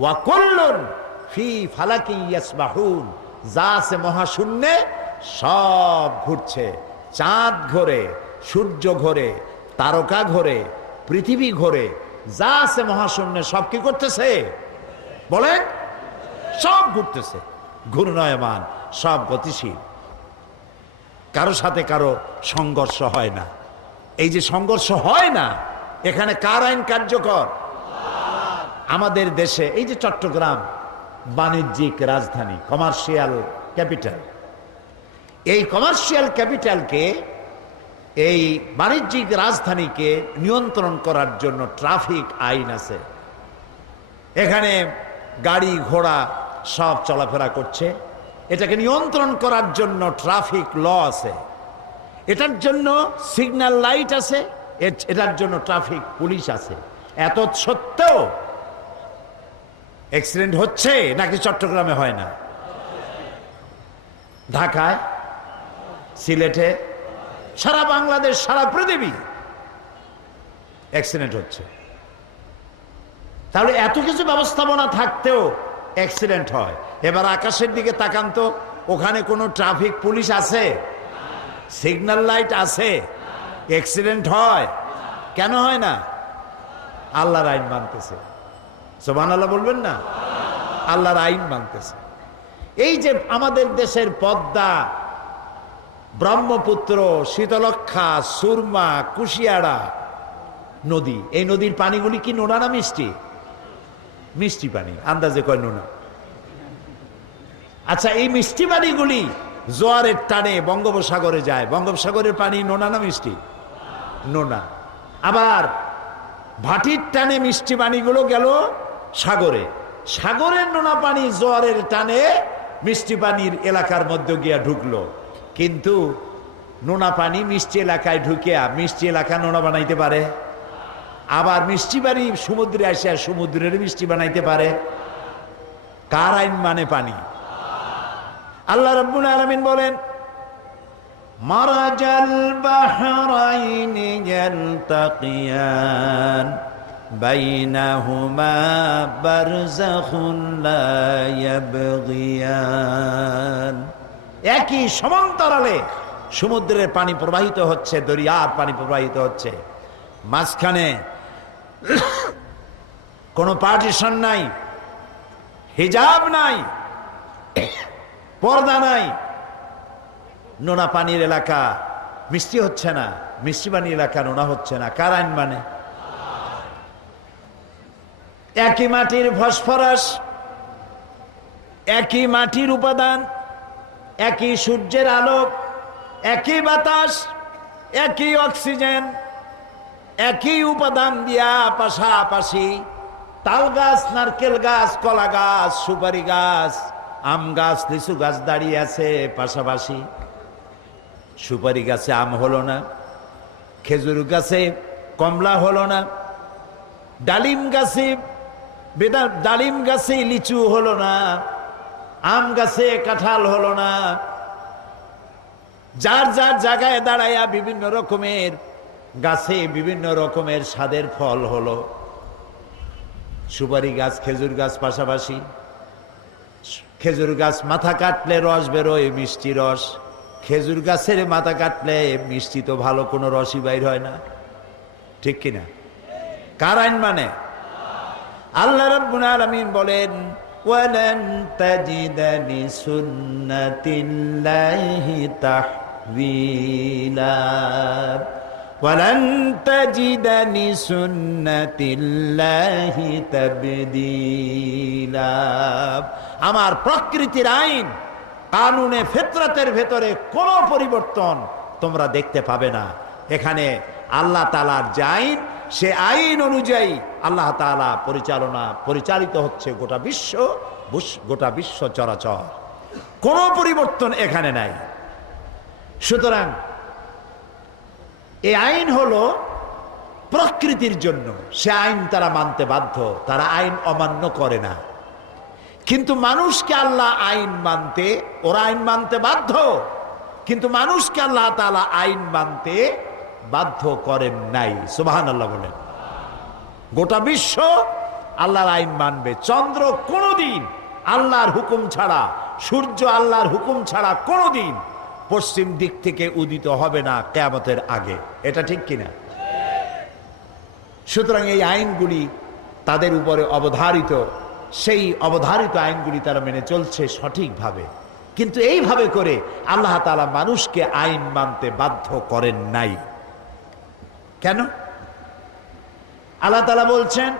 ওয়া কুল্লুন ফি ফালাকি ইয়াসবাহুন, যা আছে মহাশূন্যে সব ঘুরছে। চাঁদ ঘোরে, সূর্য ঘোরে, তারকা ঘোরে, পৃথিবী ঘোরে, যা আছে মহাশূন্যে সব কি করতেছে বলেন? সব ঘুরতেছে, ঘূর্ণয়মান, সব গতিশীল। কারো সাথে কারো সংঘর্ষ হয় না। এই যে সংঘর্ষ হয় না, এখানে কার আইন কার্যকর? আমাদের দেশে এই যে চট্টগ্রাম বাণিজ্যিক রাজধানী, কমার্শিয়াল ক্যাপিটাল, এই কমার্শিয়াল ক্যাপিটালকে, এই বাণিজ্যিক রাজধানীকে নিয়ন্ত্রণ করার জন্য ট্রাফিক আইন আছে। এখানে গাড়ি ঘোড়া সব চলাফেরা করছে, এটাকে নিয়ন্ত্রণ করার জন্য ট্রাফিক ল আছে, এটার জন্য সিগন্যাল লাইট আছে, এটার জন্য ট্রাফিক পুলিশ আছে। এত সত্ত্বেও অ্যাক্সিডেন্ট হচ্ছে নাকি চট্টগ্রামে হয় না? ঢাকায়, সিলেটে, সারা বাংলাদেশ, সারা পৃথিবী অ্যাক্সিডেন্ট হচ্ছে। তাহলে এত কিছু ব্যবস্থাপনা থাকতেও অ্যাক্সিডেন্ট হয়। এবার আকাশের দিকে তাকান তো, ওখানে কোনো ট্রাফিক পুলিশ আছে? সিগন্যাল লাইট আছে? অ্যাক্সিডেন্ট হয়? কেন হয় না? আল্লাহর আইন মানতেছে। সুবহানাল্লাহ বলবেন না? আল্লাহর আইন মানতেছে। এই যে আমাদের দেশের পদ্মা, ব্রহ্মপুত্র, শীতলক্ষা, সুরমা, কুশিয়ারা নদী, এই নদীর পানিগুলি কি নোনা না মিষ্টি? মিষ্টি পানি, আন্দাজে কয় নোনা। আচ্ছা, এই মিষ্টি পানিগুলি জোয়ারের টানে বঙ্গোপসাগরে যায়, বঙ্গোপসাগরের পানি নোনা না মিষ্টি? নোনা। আবার ভাটির টানে মিষ্টি পানিগুলো গেল সাগরে, সাগরের নোনা পানি জোয়ারের টানে মিষ্টি পানির এলাকার মধ্যে গিয়া ঢুকলো। কিন্তু নোনা পানি মিষ্টি এলাকায় ঢুকিয়া মিষ্টি এলাকা নোনা বানাইতে পারে? আবার মিষ্টি পানি সমুদ্রে আসিয়া সমুদ্রের মিষ্টি বানাইতে পারে? কার আইন মানে পানি? আল্লাহ রাব্বুল আলামিন বলেন, মারাজাল বাহরাইনি ইয়ালতাকিয়ান বাইনাহুমা বারযাখুন লা ইয়াবগিয়ান। একই সমান্তরালে সমুদ্রের পানি প্রবাহিত হচ্ছে, দরিয়ার পানি প্রবাহিত হচ্ছে, মাঝখানে কোনো পার্টিশন নাই, হিজাব নাই, পর্দা নাই। নোনা পানির এলাকা মিষ্টি হচ্ছে না, মিষ্টি পানির এলাকা নোনা হচ্ছে না। কার আইন মানে? একই মাটির ফসফরাস, একই মাটির উপাদান, একই সূর্যের আলো, একই বাতাস, একই অক্সিজেন, একই উপাদান দিয়া পাশাপাশি তাল গাছ, নারকেল গাছ, কলা গাছ, সুপারি গাছ, আম গাছ, লিচু গাছ দাঁড়িয়ে আছে পাশাপাশি। সুপারি গাছে আম হলো না, খেজুর গাছে কমলা হলো না, ডালিম গাছে লিচু হলো না, আম গাছে কাঁঠাল হলো না। যার যার জায়গায় দাঁড়াইয়া বিভিন্ন রকমের গাছে বিভিন্ন রকমের স্বাদের ফল হলো। সুপারি গাছ, খেজুর গাছ পাশাপাশি। খেজুর গাছ মাথা কাটলে রস বেরোয়, মিষ্টি রস। খেজুর গাছের মাথা কাটলে মিষ্টি তো ভালো কোনো রসই বাইর হয় না, ঠিক কিনা? কার আইন মানে? আল্লাহ রাব্বুল আলামিন বলেন, ওয়ালান তাজিদা লিসুন্নাতিল্লাহি তাহওয়িলা, ওয়ালান তাজিদা লিসুন্নাতিল্লাহি তাবদীলা। আমার প্রকৃতির আইন, কানুনে ফিতরাতের ভেতরে কোনো পরিবর্তন তোমরা দেখতে পাবে না। এখানে আল্লাহ তাআলার যে আইন, সে আইন অনুযায়ী আল্লাহ তাআলা পরিচালিত হচ্ছে গোটা বিশ্ব চরাচর। কোনো পরিবর্তন এখানে নাই। সুতরাং এই আইন হলো প্রকৃতির জন্য, সে আইন তারা মানতে বাধ্য, তারা আইন অমান্য করে না। কিন্তু মানুষকে আল্লাহ আইন মানতে, ওরা আইন মানতে বাধ্য, কিন্তু মানুষকে আল্লাহ তাআলা আইন মানতে বাধ্য করেন নাই। সুবহানাল্লাহ বলেন। গোটা বিশ্ব আল্লাহর আইন মানবে। চন্দ্র কোনোদিন আল্লাহর হুকুম ছাড়া, সূর্য আল্লাহর হুকুম ছাড়া কোনোদিন পশ্চিম দিক থেকে উদিত হবে না কিয়ামতের আগে। এটা ঠিক কিনা? সুতরাং এই আইনগুলি তাদের উপরে অবধারিত, সেই অবধারিত আইনগুলি তারা মেনে চলছে সঠিকভাবে। কিন্তু এইভাবে করে আল্লাহ তাআলা মানুষকে আইন মানতে বাধ্য করেন নাই। কেন? আল্লাহ তাআলা বলছেন,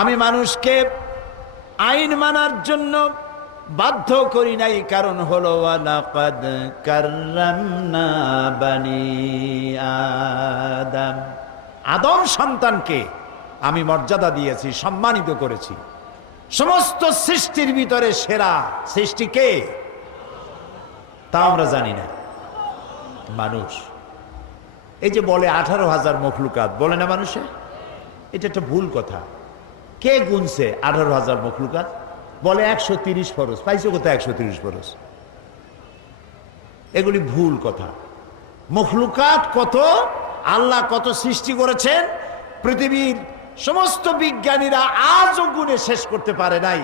আমি মানুষকে আইন মানার জন্য বাধ্য করি নাই, কারণ হলো ওয়ালাকাদ কাররামনা বানি আদম, আদম সন্তানকে আমি মর্যাদা দিয়েছি, সম্মানিত করেছি। সমস্ত সৃষ্টির ভিতরে সেরা সৃষ্টি কে? তা আমরা জানি না। মানুষ। এই যে বলে 18,000 মখলুকাত, বলে না মানুষে? এটা একটা ভুল কথা। কে গুনছে 18,000 মখলুকাত? বলে 130 ফরজ। পাইছো কোথায় 130 ফরজ? এগুলি ভুল কথা। মখলুকাত কত, আল্লাহ কত সৃষ্টি করেছেন, পৃথিবীর সমস্ত বিজ্ঞানীরা আজও গুণে শেষ করতে পারে নাই।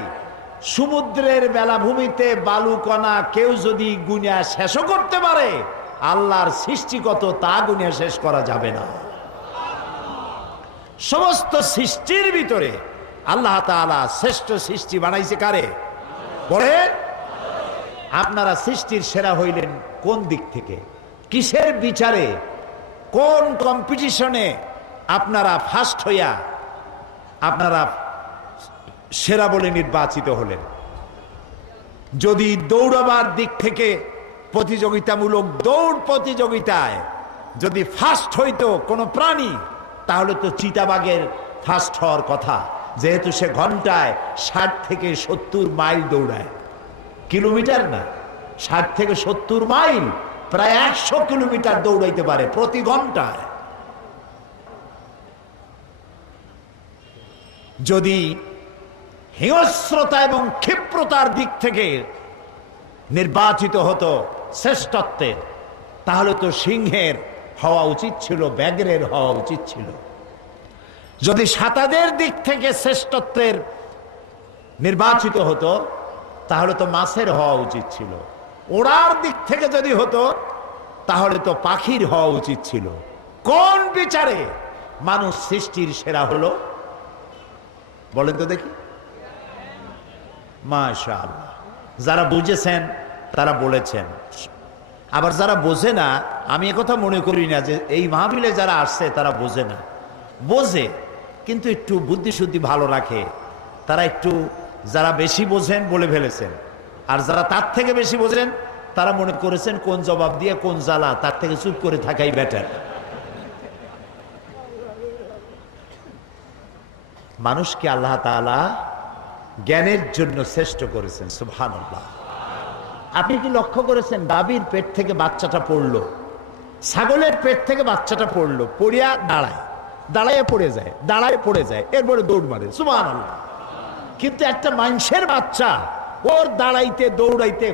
সমুদ্রের বেলাভূমিতে বালুকণা কেউ যদি গুণে শেষও করতে পারে, আল্লাহর সৃষ্টি কত তা গুণে শেষ করা যাবে না। সমস্ত সৃষ্টির ভিতরে আল্লাহ তাআলা শ্রেষ্ঠ সৃষ্টি বানাইছে কারে? বলে আপনারা সৃষ্টির সেরা হইলেন কোন দিক থেকে? কিসের বিচারে, কোন কম্পিটিশনে আপনারা ফার্স্ট হইয়া আপনারা সেরা বলে নির্বাচিত হলেন? যদি দৌড়াবার দিক থেকে প্রতিযোগিতামূলক দৌড় প্রতিযোগিতায় যদি ফার্স্ট হইতো কোনো প্রাণী, তাহলে তো চিতাবাঘের ফার্স্ট হওয়ার কথা, যেহেতু সে ঘন্টায় 60 থেকে 70 মাইল দৌড়ায়। কিলোমিটার না, 60 থেকে 70 মাইল, প্রায় 100 কিলোমিটার দৌড়াইতে পারে প্রতি ঘন্টায়। যদি হিংস্রতা এবং ক্ষিপ্রতার দিক থেকে নির্বাচিত হতো শ্রেষ্ঠত্বের, তাহলে তো সিংহের হওয়া উচিত ছিল, ব্যাঘ্রের হওয়া উচিত ছিল। যদি সাঁতারের দিক থেকে শ্রেষ্ঠত্বের নির্বাচিত হতো, তাহলে তো মাছের হওয়া উচিত ছিল। ওড়ার দিক থেকে যদি হতো, তাহলে তো পাখির হওয়া উচিত ছিল। কোন বিচারে মানুষ সৃষ্টির সেরা হলো বলেন তো দেখি? মাশাআল্লাহ। যারা বুঝেছেন তারা বলেছেন, আবার যারা বোঝে না, আমি একথা মনে করি না যে এই মাহফিলে যারা আসছে তারা বোঝে না। বোঝে, কিন্তু একটু বুদ্ধি শুদ্ধি ভালো রাখে। তারা একটু, যারা বেশি বোঝেন বলে ফেলেছেন, আর যারা তার থেকে বেশি বোঝেন তারা মনে করেছেন কোন জবাব দিয়ে কোন জ্বালা, তার থেকে চুপ করে থাকাই বেটার। মানুষকে আল্লাহ তাআলা জ্ঞানের জন্য শ্রেষ্ঠ করেছেন। সুবহানাল্লাহ। আপনি কি লক্ষ্য করেছেন, গাভীর পেট থেকে বাচ্চাটা পড়লো, ছাগলের পেট থেকে বাচ্চাটা পড়লো, পড়িয়া দাঁড়ায়, দাঁড়ায় পড়ে যায়, দাঁড়ায় পড়ে যায়, এরপরে দৌড় মারে। সুবহানাল্লাহ। কিন্তু একটা মানুষের বাচ্চা, ওর দাঁড়াইতে দৌড়াইতে